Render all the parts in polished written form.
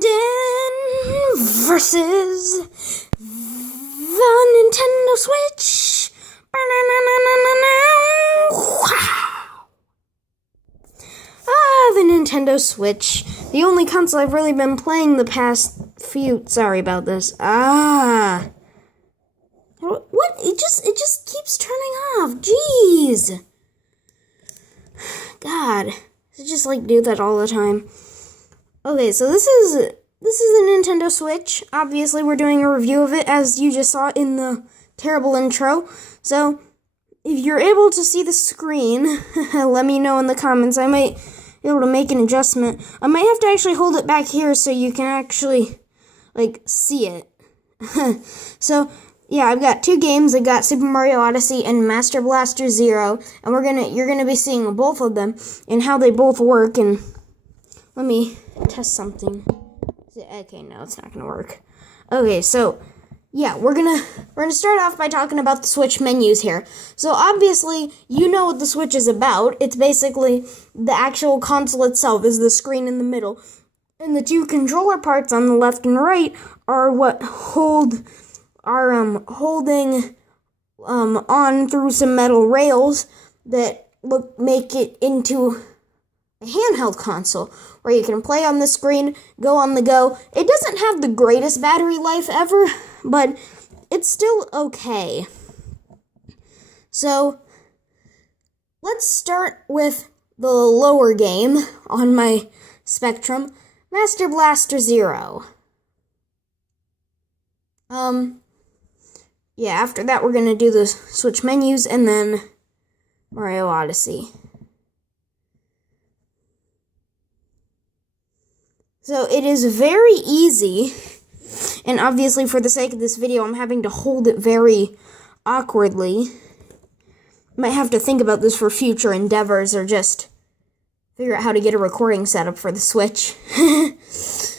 Brandon versus the Nintendo Switch. The Nintendo Switch. The only console I've really been playing the past few... Sorry about this. What? It just keeps turning off. Jeez. God. I just do that all the time. Okay, so this is the Nintendo Switch. Obviously, we're doing a review of it, as you just saw in the terrible intro. So, if you're able to see the screen, let me know in the comments. I might be able to make an adjustment. I might have to actually hold it back here so you can actually, see it. So, yeah, I've got two games. I've got Super Mario Odyssey and Master Blaster Zero, and you're gonna be seeing both of them and how they both work. And let me test something. Okay, no, it's not gonna work. Okay, so yeah, we're gonna start off by talking about the Switch menus here. So obviously, you know what the Switch is about. It's basically the actual console itself is the screen in the middle, and the two controller parts on the left and right are what holding on through some metal rails that make it into a handheld console where you can play on the screen, go on the go. It doesn't have the greatest battery life ever, but it's still okay. So let's start with the lower game on my spectrum, Master Blaster Zero. Yeah, after that we're gonna do the Switch menus and then Mario Odyssey. So it is very easy, and obviously for the sake of this video I'm having to hold it very awkwardly. Might have to think about this for future endeavors or just figure out how to get a recording setup for the Switch.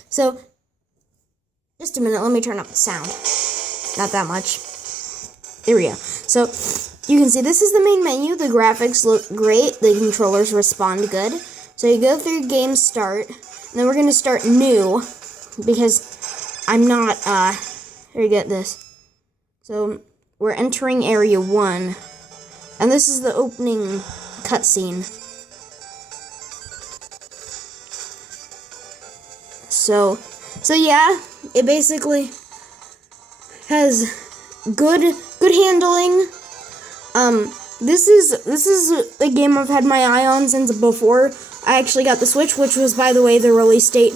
So, just a minute, let me turn up the sound. Not that much. There we go. So, you can see this is the main menu. The graphics look great. The controllers respond good. So you go through Game Start, and then we're going to start New, because I'm not, here you get this. So, we're entering Area 1, and this is the opening cutscene. So yeah, it basically has good handling. This is a game I've had my eye on since before I actually got the Switch, which was, by the way, the release date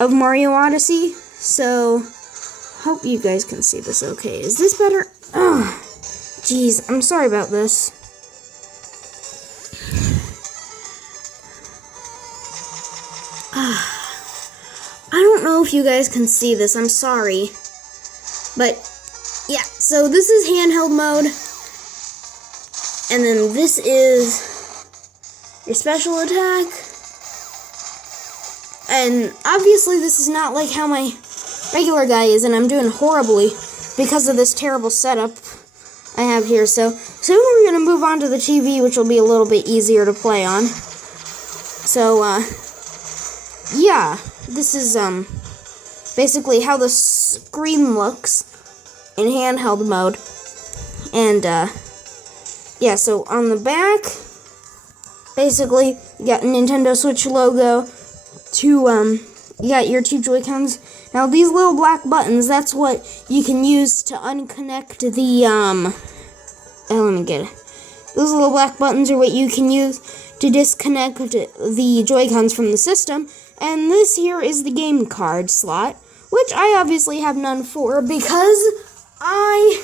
of Mario Odyssey. So hope you guys can see this okay. Is this better? Oh, jeez, I'm sorry about this. I don't know if you guys can see this, I'm sorry. But, yeah, so this is handheld mode. And then this is your special attack. And obviously this is not like how my regular guy is, and I'm doing horribly because of this terrible setup I have here. So soon we're going to move on to the TV, which will be a little bit easier to play on. So, yeah, this is basically how the screen looks in handheld mode. And yeah, so on the back, basically you got a Nintendo Switch logo, you got your two Joy-Cons. Now these little black buttons, that's what you can use to unconnect the let me get it. Those little black buttons are what you can use to disconnect the Joy-Cons from the system. And this here is the game card slot, which I obviously have none for because I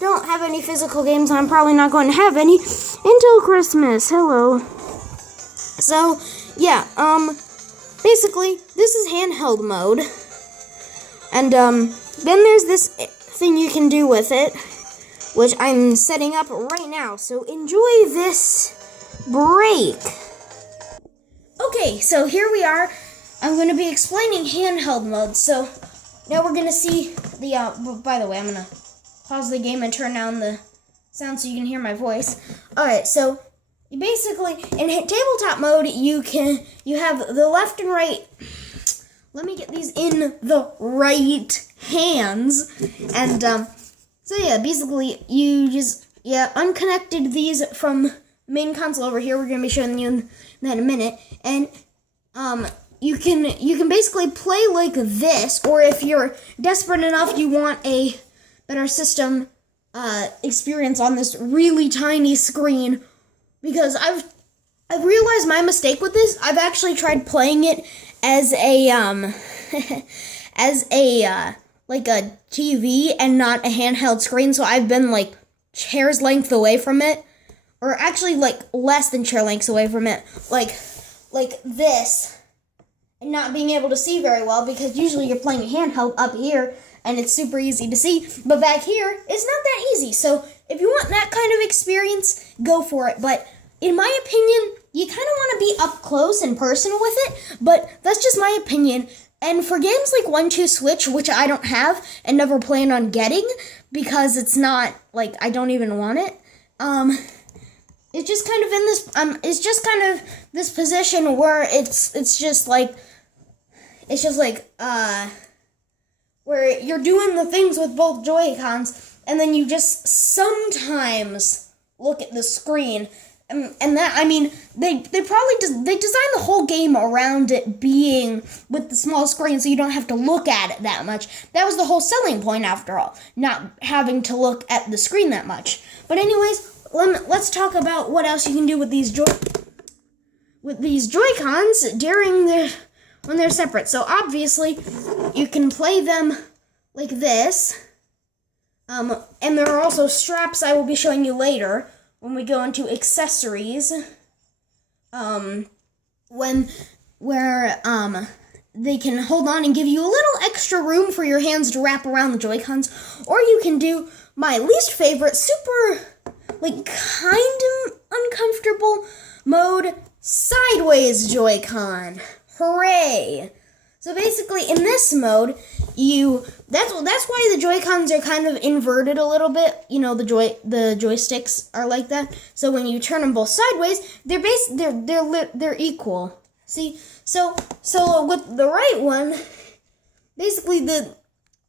don't have any physical games, and I'm probably not going to have any until Christmas. Hello. So, yeah, basically, this is handheld mode. And, then there's this thing you can do with it, which I'm setting up right now. So, enjoy this break. Okay, so here we are. I'm going to be explaining handheld mode. So now we're going to see the, by the way, I'm going to pause the game and turn down the sound so you can hear my voice. Alright, so basically, in tabletop mode, you have the left and right. Let me get these in the right hands. And, so yeah, basically, you just, unconnected these from the main console over here. We're going to be showing you that in a minute. And, you can basically play like this, or if you're desperate enough, you want a better system, experience on this really tiny screen, because I've realized my mistake with this. I've actually tried playing it as a like a TV and not a handheld screen, so I've been like chair's length away from it, or actually like less than chair lengths away from it, like this, and not being able to see very well, because usually you're playing a handheld up here and it's super easy to see, but back here it's not that easy. So if you want that kind of experience, go for it. But in my opinion, you kind of want to be up close and personal with it, but that's just my opinion. And for games like 1-2 Switch, which I don't have and never plan on getting because it's not, like, I don't even want it, it's just kind of in this, it's just kind of this position where it's just like, where you're doing the things with both Joy-Cons, and then you just sometimes look at the screen. And that, I mean, they probably they designed the whole game around it being with the small screen, so you don't have to look at it that much. That was the whole selling point, after all, not having to look at the screen that much. But anyways, let's talk about what else you can do with these Joy-Cons when they're separate. So obviously, you can play them like this, and there are also straps I will be showing you later when we go into accessories, where they can hold on and give you a little extra room for your hands to wrap around the Joy-Cons, or you can do my least favorite, super, like, kind of uncomfortable mode, sideways Joy-Con. Hooray! So basically, in this mode, that's why the Joy-Cons are kind of inverted a little bit. You know, the joysticks are like that. So when you turn them both sideways, they're equal. See? So with the right one, basically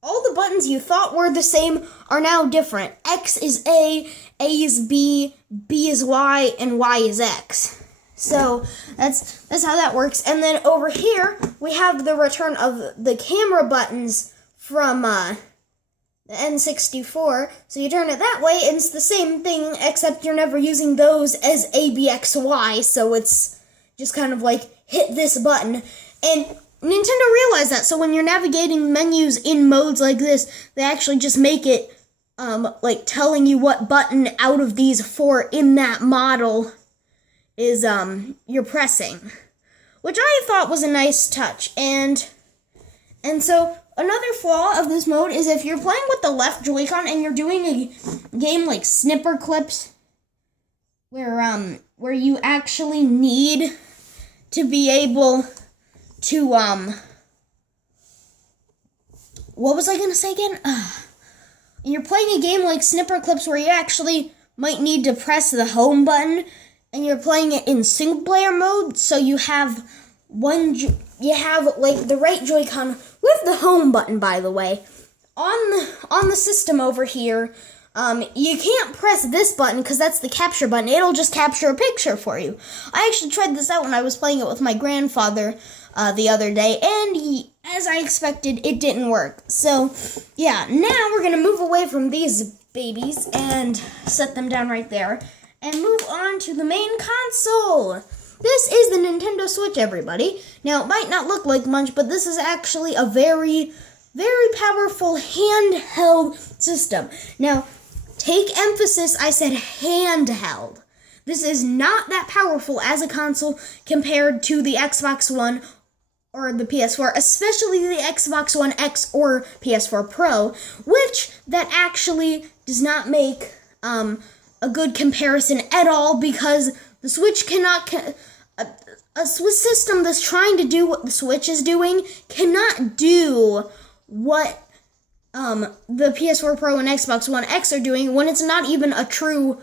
all the buttons you thought were the same are now different. X is A is B, B is Y, and Y is X. So that's how that works. And then over here, we have the return of the camera buttons from the N64. So you turn it that way, and it's the same thing, except you're never using those as A, B, X, Y. So it's just kind of like, hit this button. And Nintendo realized that. So when you're navigating menus in modes like this, they actually just make it like telling you what button out of these four in that model is you're pressing, which I thought was a nice touch. And so another flaw of this mode is if you're playing with the left Joy-Con and you're doing a game like Snipper Clips, where you actually need to be able to what was I gonna say again? You're playing a game like Snipper Clips where you actually might need to press the home button, and you're playing it in single-player mode, so you have like the right Joy-Con with the home button, by the way. On the system over here, you can't press this button because that's the capture button. It'll just capture a picture for you. I actually tried this out when I was playing it with my grandfather the other day, and as I expected, it didn't work. So, yeah, now we're going to move away from these babies and set them down right there, and move on to the main console. This is the Nintendo Switch, everybody. Now, it might not look like much, but this is actually a very, very powerful handheld system. Now, take emphasis, I said handheld. This is not that powerful as a console compared to the Xbox One or the PS4, especially the Xbox One X or PS4 Pro, which that actually does not make a good comparison at all, because the Switch cannot, a Switch system that's trying to do what the Switch is doing cannot do what the PS4 Pro and Xbox One X are doing when it's not even a true,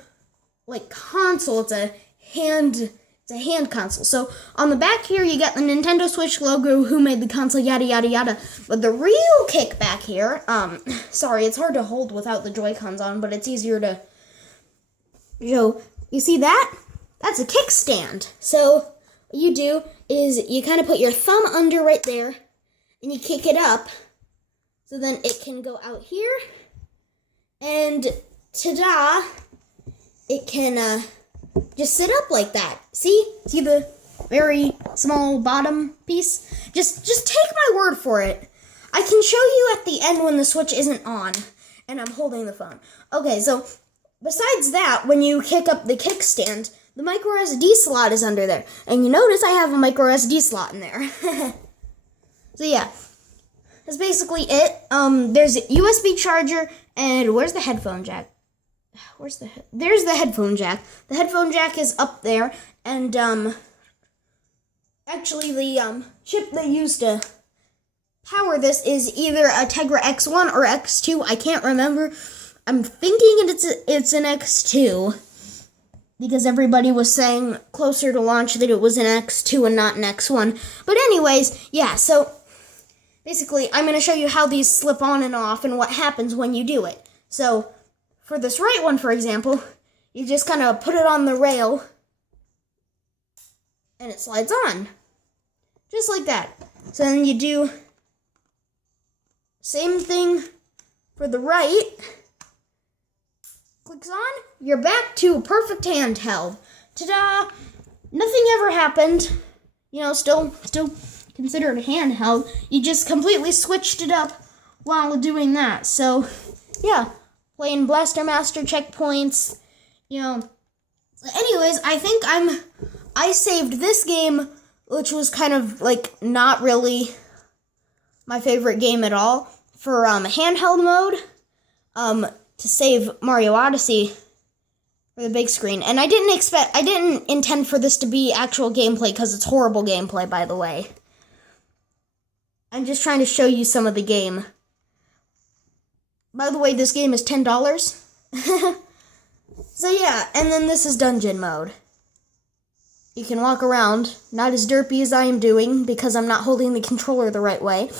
like, console. It's a it's a hand console. So on the back here, you got the Nintendo Switch logo, who made the console, yada, yada, yada. But the real kick back here, sorry, it's hard to hold without the Joy-Cons on, but it's easier to show. You see that? That's a kickstand. So what you do is you kind of put your thumb under right there, and you kick it up, so then it can go out here, and ta-da, it can just sit up like that. See the very small bottom piece? Just take my word for it. I can show you at the end when the Switch isn't on and I'm holding the phone. Okay, so besides that, when you kick up the kickstand, the micro SD slot is under there. And you notice I have a micro SD slot in there. So yeah, that's basically it. There's a USB charger, and where's the headphone jack? There's the headphone jack. The headphone jack is up there, and actually the chip they used to power this is either a Tegra X1 or X2. I can't remember. I'm thinking it's an X2, because everybody was saying closer to launch that it was an X2 and not an X1. But anyways, yeah, so basically I'm going to show you how these slip on and off and what happens when you do it. So for this right one, for example, you just kind of put it on the rail, and it slides on. Just like that. So then you do same thing for the right. Clicks on, you're back to a perfect handheld. Ta-da! Nothing ever happened. You know, still considered a handheld. You just completely switched it up while doing that. So, yeah. Playing Blaster Master checkpoints, you know. Anyways, I think I saved this game, which was kind of like not really my favorite game at all, for handheld mode, to save Mario Odyssey for the big screen. And I didn't intend for this to be actual gameplay, because it's horrible gameplay, by the way. I'm just trying to show you some of the game. By the way, this game is $10. So yeah, and then this is dungeon mode. You can walk around, not as derpy as I am doing, because I'm not holding the controller the right way.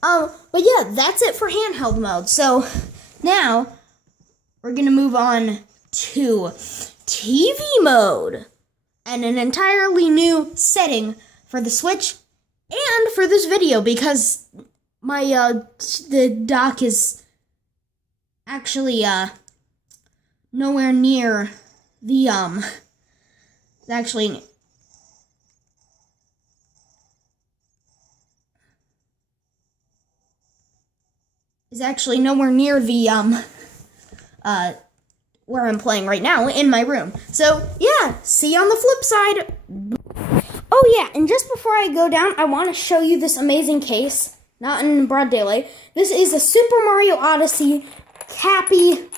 But yeah, that's it for handheld mode. So now we're gonna move on to TV mode, and an entirely new setting for the Switch and for this video, because my the dock is actually nowhere near the actually is actually nowhere near the where I'm playing right now, in my room. So yeah, see you on the flip side. Oh yeah, and just before I go down, I want to show you this amazing case. Not in broad daylight. This is a Super Mario Odyssey Cappy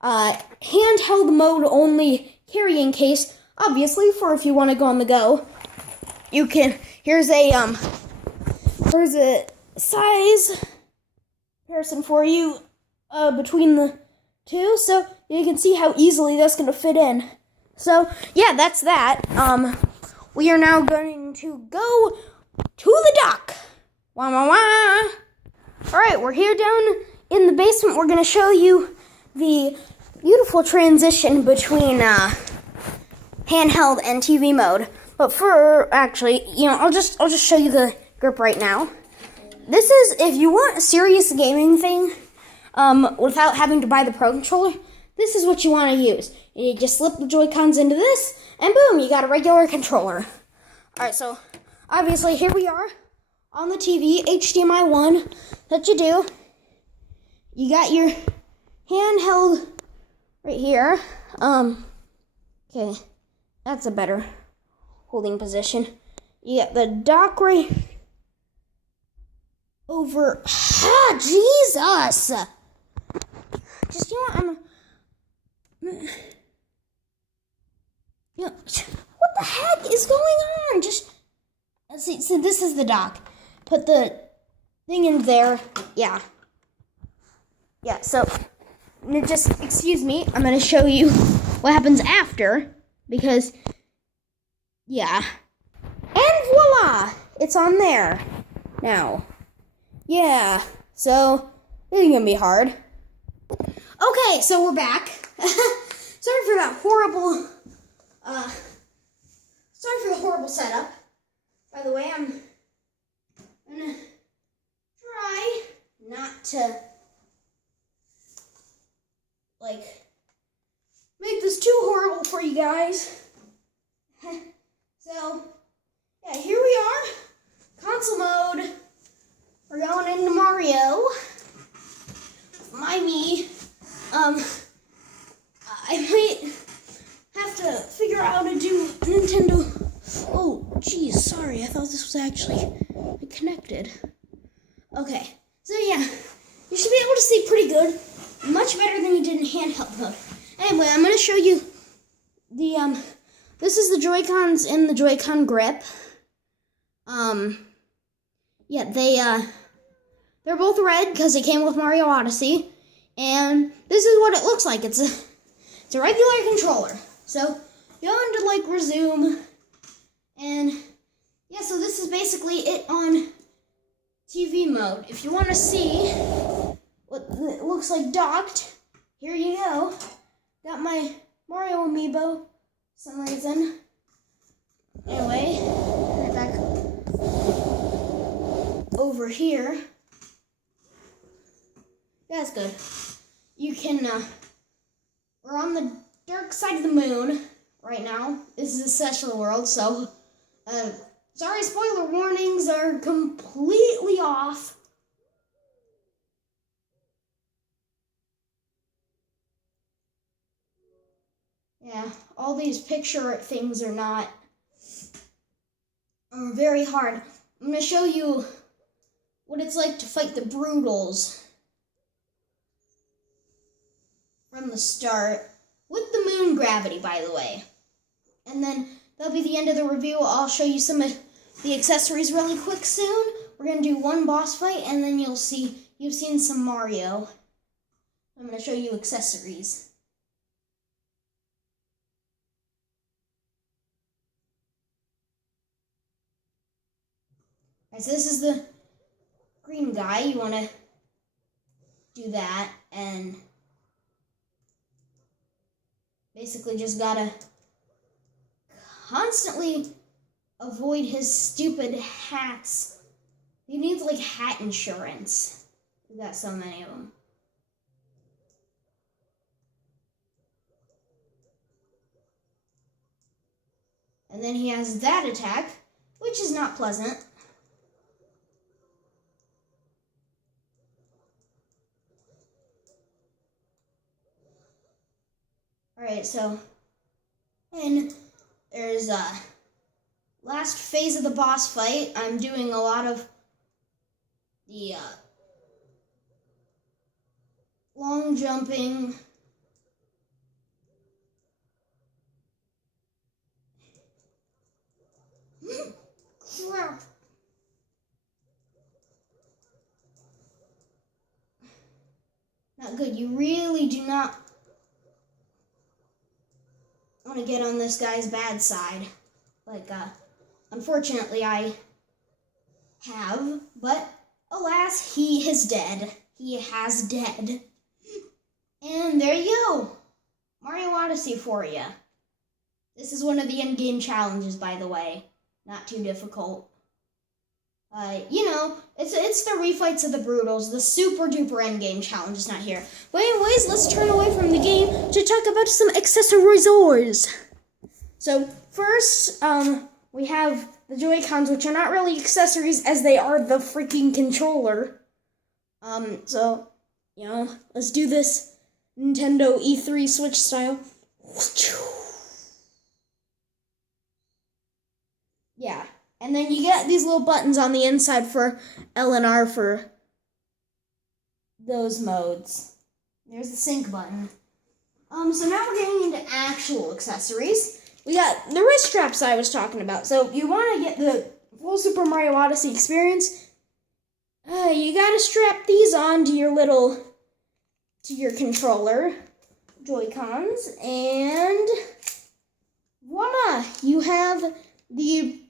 handheld mode only carrying case, obviously, for if you want to go on the go. You can, here's a size comparison for you between the two, so you can see how easily that's going to fit in. So yeah, that's that. We are now going to go to the dock. Wah wah wah. Alright, we're here down in the basement. We're going to show you the beautiful transition between handheld and TV mode. But for, actually, you know, I'll just show you the grip right now. This is, if you want a serious gaming thing, without having to buy the Pro Controller, this is what you want to use. You just slip the Joy-Cons into this, and boom, you got a regular controller. Alright, so, obviously, here we are on the TV, HDMI 1, that you do. You got your handheld right here. Okay, that's a better holding position. You got the dock right over. Ah, Jesus! Just, you know, you know, what the heck is going on? Just, let's see, so this is the dock. Put the thing in there. Yeah. Yeah, so, just, excuse me, I'm going to show you what happens after, because yeah. And voila! It's on there now. Yeah, so this is gonna be hard. Okay, so we're back. Sorry for that horrible, sorry for the horrible setup. By the way, I'm gonna try not to, make this too horrible for you guys. So, yeah, here we are. Console mode. We're going into Mario. Mind me, I might have to figure out how to do Nintendo. Oh, geez, sorry. I thought this was actually connected. Okay, so yeah, you should be able to see pretty good. Much better than you did in handheld mode. Anyway, I'm going to show you the, this is the Joy-Cons in the Joy-Con grip. Yeah, they're both red because it came with Mario Odyssey. And this is what it looks like. It's a regular controller. So, go into, resume. And, yeah, so this is basically it on TV mode. If you want to see what it looks like docked, here you go. Got my Mario amiibo for some reason. Anyway, right back over here. That's good. You can, we're on the dark side of the moon right now. This is a special world, so, sorry, spoiler warnings are completely off. Yeah, all these picture art things are very hard. I'm going to show you what it's like to fight the Brutals from the start, with the moon gravity, by the way. And then that'll be the end of the review. I'll show you some of the accessories really quick soon. We're going to do one boss fight, and then you've seen some Mario. I'm going to show you accessories. Alright, so this is the green guy. You want to do that, and basically just gotta constantly avoid his stupid hats. He needs, hat insurance. We got so many of them. And then he has that attack, which is not pleasant. Alright, so, and there's last phase of the boss fight. I'm doing a lot of the long jumping. Crap. Not good. You really do not want to get on this guy's bad side. Unfortunately I have, but alas, he is dead. He has dead. And there you go. Mario Odyssey for you. This is one of the end-game challenges, by the way. Not too difficult. It's the refights of the Brutals. The super-duper endgame challenge is not here. But anyways, let's turn away from the game to talk about some accessories. So, first, we have the Joy-Cons, which are not really accessories as they are the freaking controller. So, let's do this Nintendo E3 Switch style. Yeah. And then you get these little buttons on the inside for L and R for those modes. There's the sync button. So now we're getting into actual accessories. We got the wrist straps I was talking about. So if you want to get the full Super Mario Odyssey experience, you gotta strap these on to your controller, Joy-Cons, and voila, you have the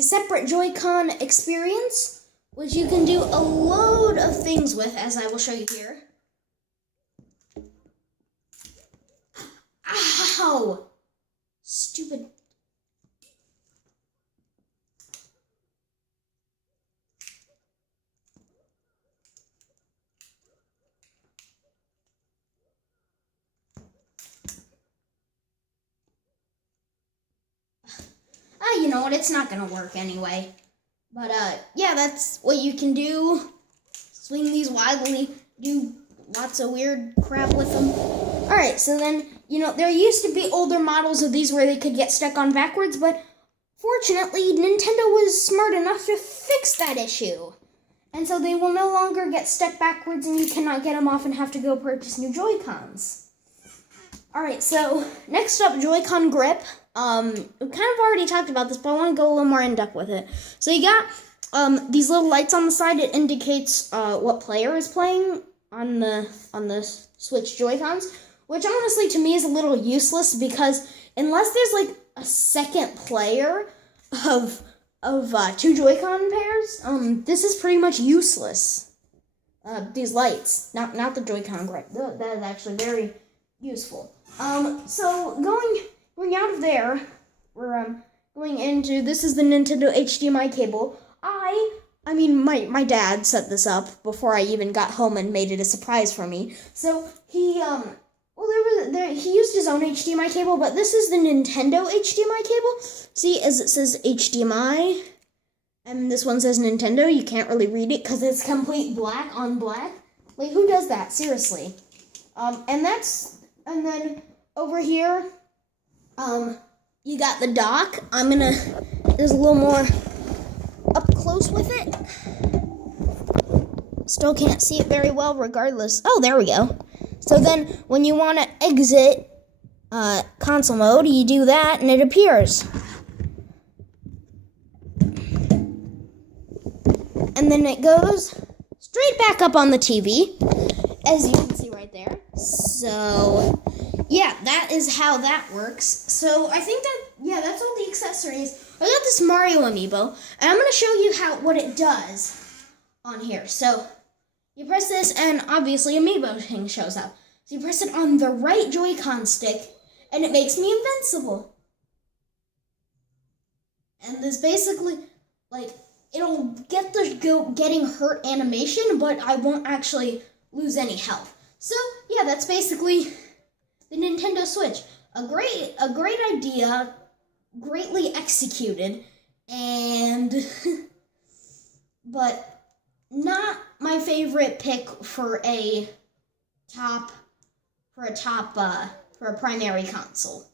separate Joy-Con experience, which you can do a load of things with, as I will show you here. Ow! Stupid. You know what? It's not gonna work anyway. But, yeah, that's what you can do. Swing these wildly, do lots of weird crap with them. Alright, so then, there used to be older models of these where they could get stuck on backwards, but fortunately, Nintendo was smart enough to fix that issue. And so they will no longer get stuck backwards and you cannot get them off and have to go purchase new Joy-Cons. Alright, so next up, Joy-Con grip. We kind of already talked about this, but I want to go a little more in-depth with it. So you got these little lights on the side. It indicates what player is playing on the Switch Joy-Cons, which honestly to me is a little useless because unless there's like a second player of two Joy-Con pairs, this is pretty much useless. These lights, not the Joy-Con grip. That is actually very useful. So going out of there, we're going into, this is the Nintendo HDMI cable. I mean, my dad set this up before I even got home and made it a surprise for me. So he he used his own HDMI cable, but this is the Nintendo HDMI cable. See, as it says HDMI, and this one says Nintendo, you can't really read it because it's complete black on black. Like, who does that? Seriously. And then over here, you got the dock. There's a little more up close with it. Still can't see it very well regardless. Oh, there we go. So then when you want to exit console mode, you do that and it appears. And then it goes straight back up on the TV, as you can see right there. So yeah, that is how that works. So I think that's all the accessories. I got this Mario amiibo, and I'm going to show you what it does on here. So you press this, and obviously amiibo thing shows up. So you press it on the right Joy-Con stick, and it makes me invincible. And this basically, like, it'll get the getting hurt animation, but I won't actually lose any health. So yeah, that's basically the Nintendo Switch. A great idea, greatly executed, and but not my favorite pick for a primary console.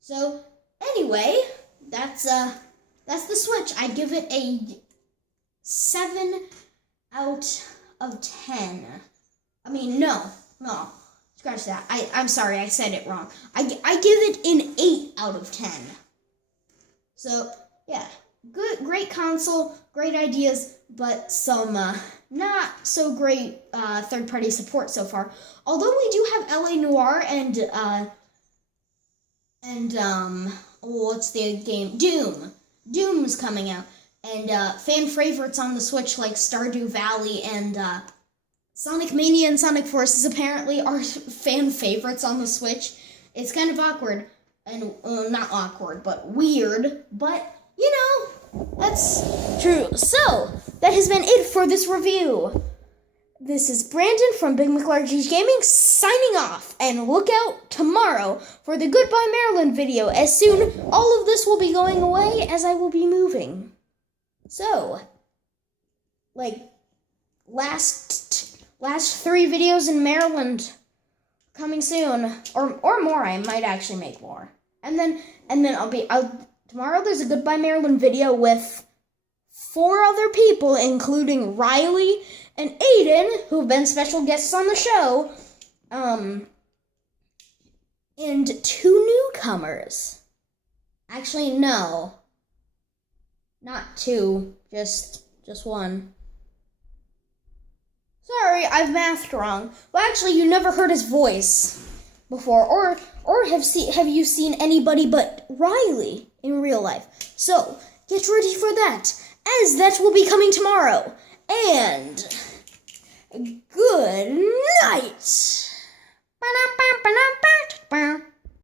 So anyway, that's the Switch. I give it a 7 out of 10. I mean, no. Scratch that. I'm sorry, I said it wrong. I give it an 8 out of 10. So, yeah. Great console, great ideas, but some not so great third-party support so far. Although we do have LA Noire and what's the game? Doom. Doom's coming out. And fan favorites on the Switch like Stardew Valley and Sonic Mania and Sonic Forces apparently are fan favorites on the Switch. It's kind of awkward, and not awkward, but weird, but, that's true. So, that has been it for this review. This is Brandon from BigMcLargerHuge Gaming signing off, and look out tomorrow for the Goodbye Maryland video, as soon all of this will be going away as I will be moving. So, like, last 3 videos in Maryland coming soon, or more. I might actually make more. And then tomorrow there's a Goodbye Maryland video with 4 other people, including Riley and Aiden, who've been special guests on the show, and 2 newcomers. Actually, no, not 2, just 1. Sorry, I've mathed wrong. Well, actually, you never heard his voice before, or have you seen anybody but Riley in real life. So, get ready for that, as that will be coming tomorrow. And good night.